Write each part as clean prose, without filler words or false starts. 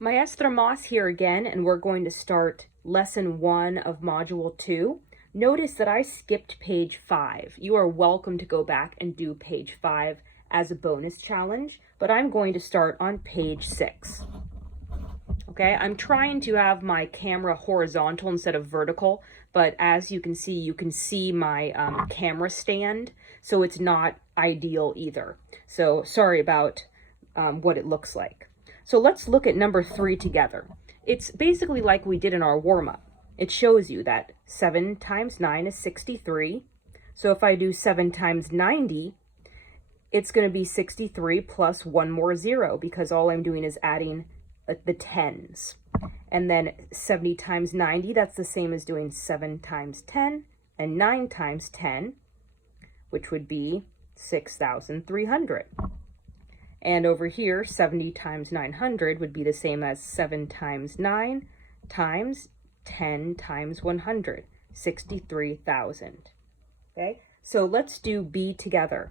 Maestra Moss here again, and we're going to start lesson 1 of module 2. Notice that I skipped page 5. You are welcome to go back and do page 5 as a bonus challenge, but I'm going to start on page 6. Okay, I'm trying to have my camera horizontal instead of vertical, but as you can see my camera stand, so it's not ideal either. So sorry about what it looks like. So let's look at number 3 together. It's basically like we did in our warm-up. It shows you that 7 times 9 is 63. So if I do 7 times 90, it's going to be 63 plus one more 0, because all I'm doing is adding the tens. And then 70 times 90, that's the same as doing 7 times 10 and 9 times 10, which would be 6,300. And over here, 70 times 900 would be the same as 7 times 9 times 10 times 100, 63,000. Okay, so let's do B together.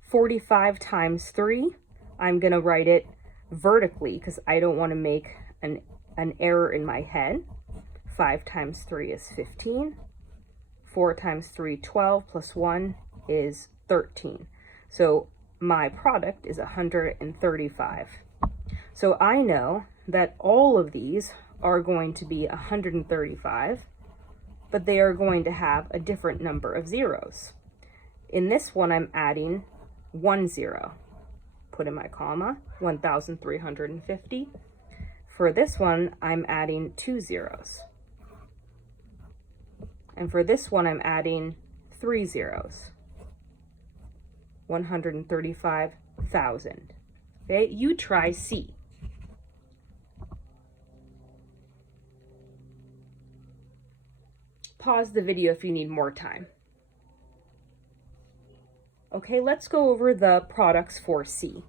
45 times 3, I'm going to write it vertically because I don't want to make an error in my head. 5 times 3 is 15. 4 times 3, 12, plus 1 is 13. So my product is 135. So I know that all of these are going to be 135, but they are going to have a different number of zeros. In this one, I'm adding 1 0. Put in my comma, 1,350. For this one, I'm adding 2 zeros. And for this one, I'm adding 3 zeros. 135,000. Okay, you try C. Pause the video if you need more time. Okay, let's go over the products for C.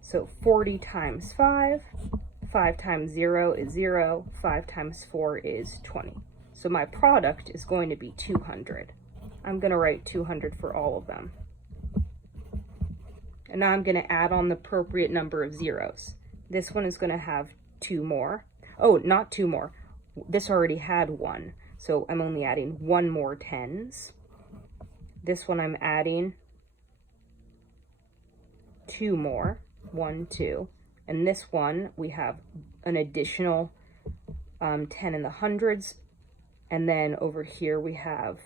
So 40 times 5, 5 times 0 is 0, 5 times 4 is 20. So my product is going to be 200. I'm going to write 200 for all of them. And now I'm going to add on the appropriate number of zeros. This one is going to have 2 more. Oh, not 2 more. This already had 1. So I'm only adding 1 more tens. This one I'm adding 2 more. 1, 2. And this one we have an additional 10 in the hundreds. And then over here we have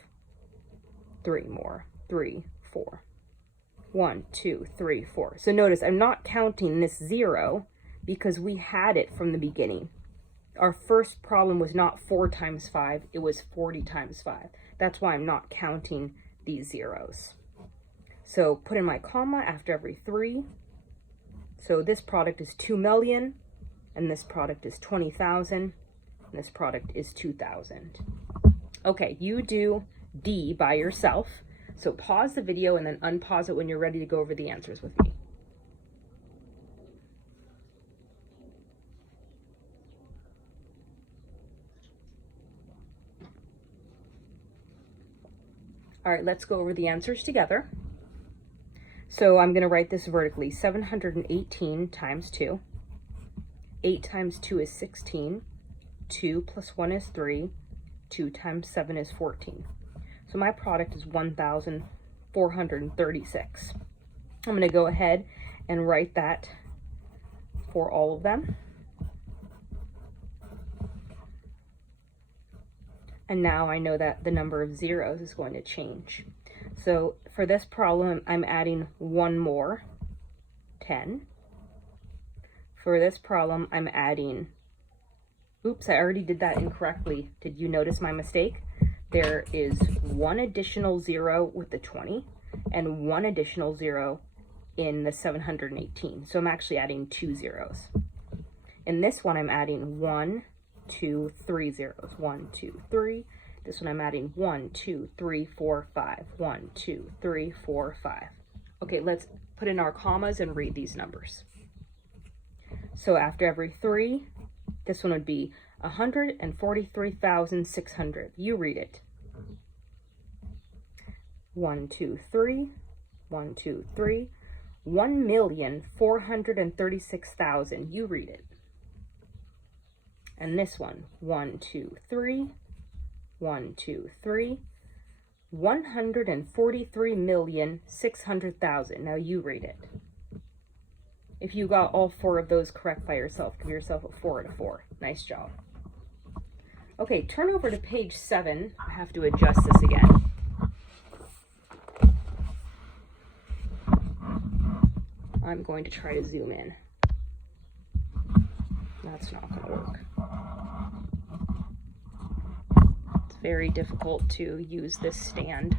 3 more. 3, 4. 1, 2, 3, 4. So notice I'm not counting this 0 because we had it from the beginning. Our first problem was not 4 times 5, it was 40 times 5. That's why I'm not counting these zeros. So put in my comma after every 3. So this product is 2 million, and this product is 20,000, and this product is 2,000. Okay, you do D by yourself. So pause the video and then unpause it when you're ready to go over the answers with me. All right, let's go over the answers together. So I'm going to write this vertically. 718 times 2. 8 times 2 is 16. 2 plus 1 is 3. 2 times 7 is 14. So my product is 1,436. I'm going to go ahead and write that for all of them. And now I know that the number of zeros is going to change. So for this problem, I'm adding 1 more 10. For this problem, I'm adding, oops, I already did that incorrectly. Did you notice my mistake? There is 1 additional 0 with the 20 and 1 additional 0 in the 718. So I'm actually adding 2 zeros. In this one, I'm adding 1, 2, 3 zeros. 1, 2, 3. This one I'm adding 1, 2, 3, 4, 5. 1, 2, 3, 4, 5. Okay, let's put in our commas and read these numbers. So after every 3, this one would be 143,600. You read it. 1, 2, 3. 1, 2, 3. 1,436,000. You read it. And this one, 1, 2, 3, 1, 2, 3, 143,600,000. Now you read it. If you got all 4 of those correct by yourself, give yourself a 4 out of 4. Nice job. Okay, turn over to page 7. I have to adjust this again. I'm going to try to zoom in. That's not going to work. It's very difficult to use this stand.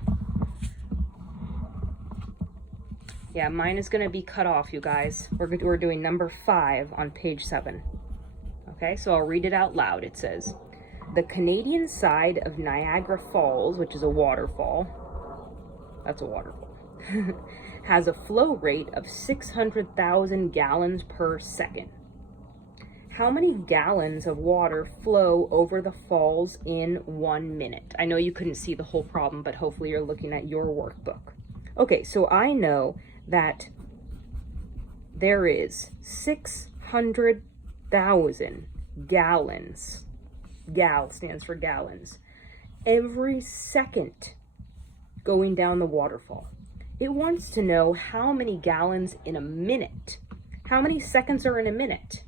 Yeah, mine is going to be cut off, you guys. We're doing number 5 on page 7. Okay, so I'll read it out loud. It says, the Canadian side of Niagara Falls, which is a waterfall, that's a waterfall, has a flow rate of 600,000 gallons per second. How many gallons of water flow over the falls in 1 minute? I know you couldn't see the whole problem, but hopefully you're looking at your workbook. Okay, so I know that there is 600,000 gallons. Gal stands for gallons. Every second going down the waterfall. It wants to know how many gallons in a minute. How many seconds are in a minute?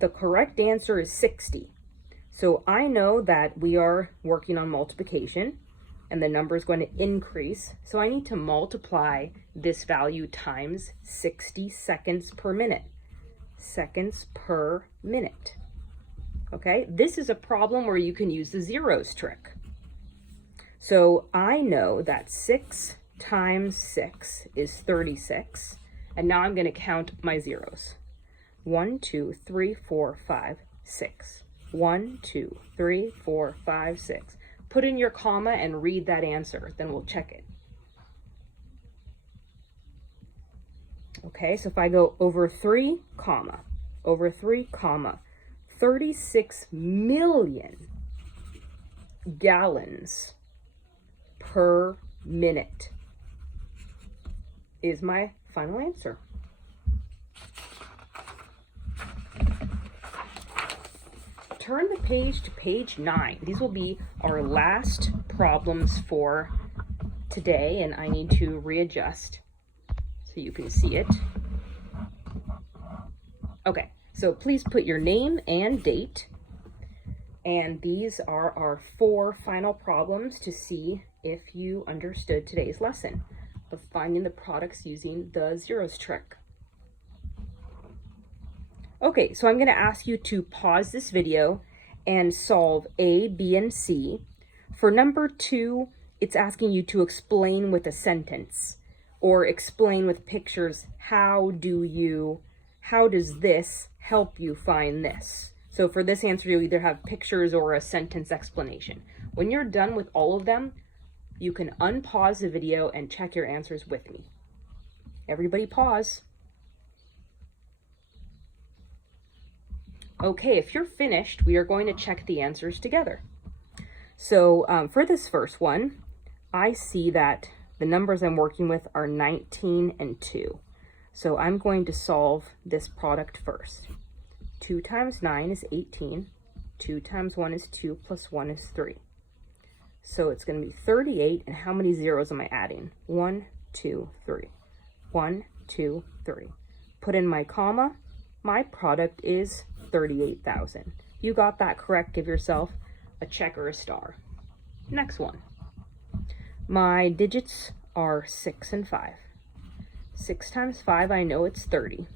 The correct answer is 60. So I know that we are working on multiplication and the number is going to increase. So I need to multiply this value times 60 seconds per minute. Seconds per minute. Okay, this is a problem where you can use the zeros trick. So I know that 6 times 6 is 36. And now I'm going to count my zeros. 1, 2, 3, 4, 5, 6. 1, 2, 3, 4, 5, 6. Put in your comma and read that answer, then we'll check it. Okay, so if I go over 3, comma, 36 million gallons per minute is my final answer. Turn the page to page 9. These will be our last problems for today, and I need to readjust so you can see it. Okay, so please put your name and date. And these are our 4 final problems to see if you understood today's lesson of finding the products using the zeros trick. Okay, so I'm going to ask you to pause this video and solve A, B, and C. For number 2, it's asking you to explain with a sentence or explain with pictures, how does this help you find this? So for this answer, you'll either have pictures or a sentence explanation. When you're done with all of them, you can unpause the video and check your answers with me. Everybody pause. Okay, if you're finished, we are going to check the answers together. So for this first one, I see that the numbers I'm working with are 19 and 2. So I'm going to solve this product first. 2 times 9 is 18. 2 times 1 is 2, plus 1 is 3. So it's going to be 38, and how many zeros am I adding? 1, 2, 3. 1, 2, 3. Put in my comma. My product is 38,000. You got that correct. Give yourself a check or a star. Next one. My digits are 6 and 5. 6 times 5, I know it's 30.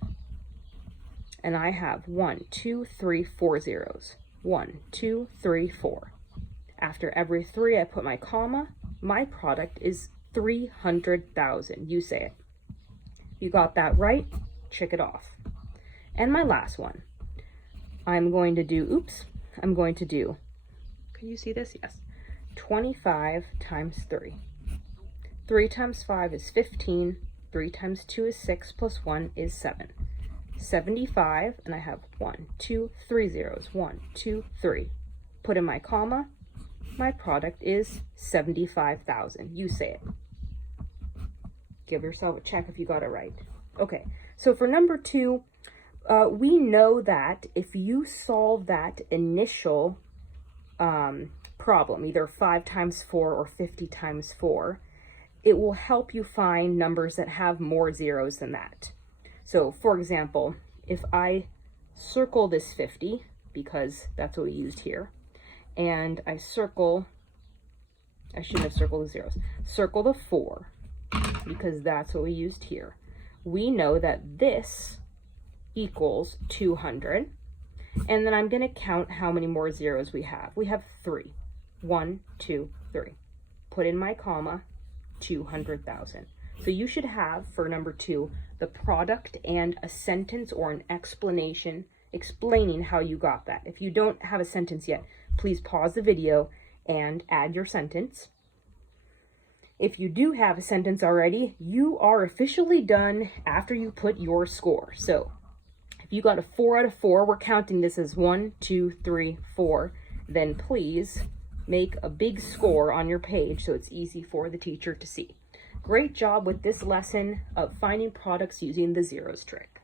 And I have 1, 2, 3, 4 zeros. 1, 2, 3, 4. After every 3, I put my comma. My product is 300,000. You say it. You got that right. Check it off. And my last one. I'm going to do, can you see this? Yes. 25 times 3. 3 times 5 is 15. 3 times 2 is 6, plus 1 is 7. 75, and I have 1, 2, 3 zeros. 1, 2, 3. Put in my comma. My product is 75,000. You say it. Give yourself a check if you got it right. Okay, so for number 2, We know that if you solve that initial problem, either 5 times 4 or 50 times 4, it will help you find numbers that have more zeros than that. So for example, if I circle this 50, because that's what we used here, and I shouldn't have circled the zeros, circle the 4, because that's what we used here, we know that this equals 200. And then I'm going to count how many more zeros we have. We have 3. 1, 2, 3. Put in my comma, 200,000. So you should have, for number 2, the product and a sentence or an explanation explaining how you got that. If you don't have a sentence yet, please pause the video and add your sentence. If you do have a sentence already, you are officially done after you put your score. So if you got a 4 out of 4, we're counting this as 1, 2, 3, 4, then please make a big score on your page so it's easy for the teacher to see. Great job with this lesson of finding products using the zeros trick.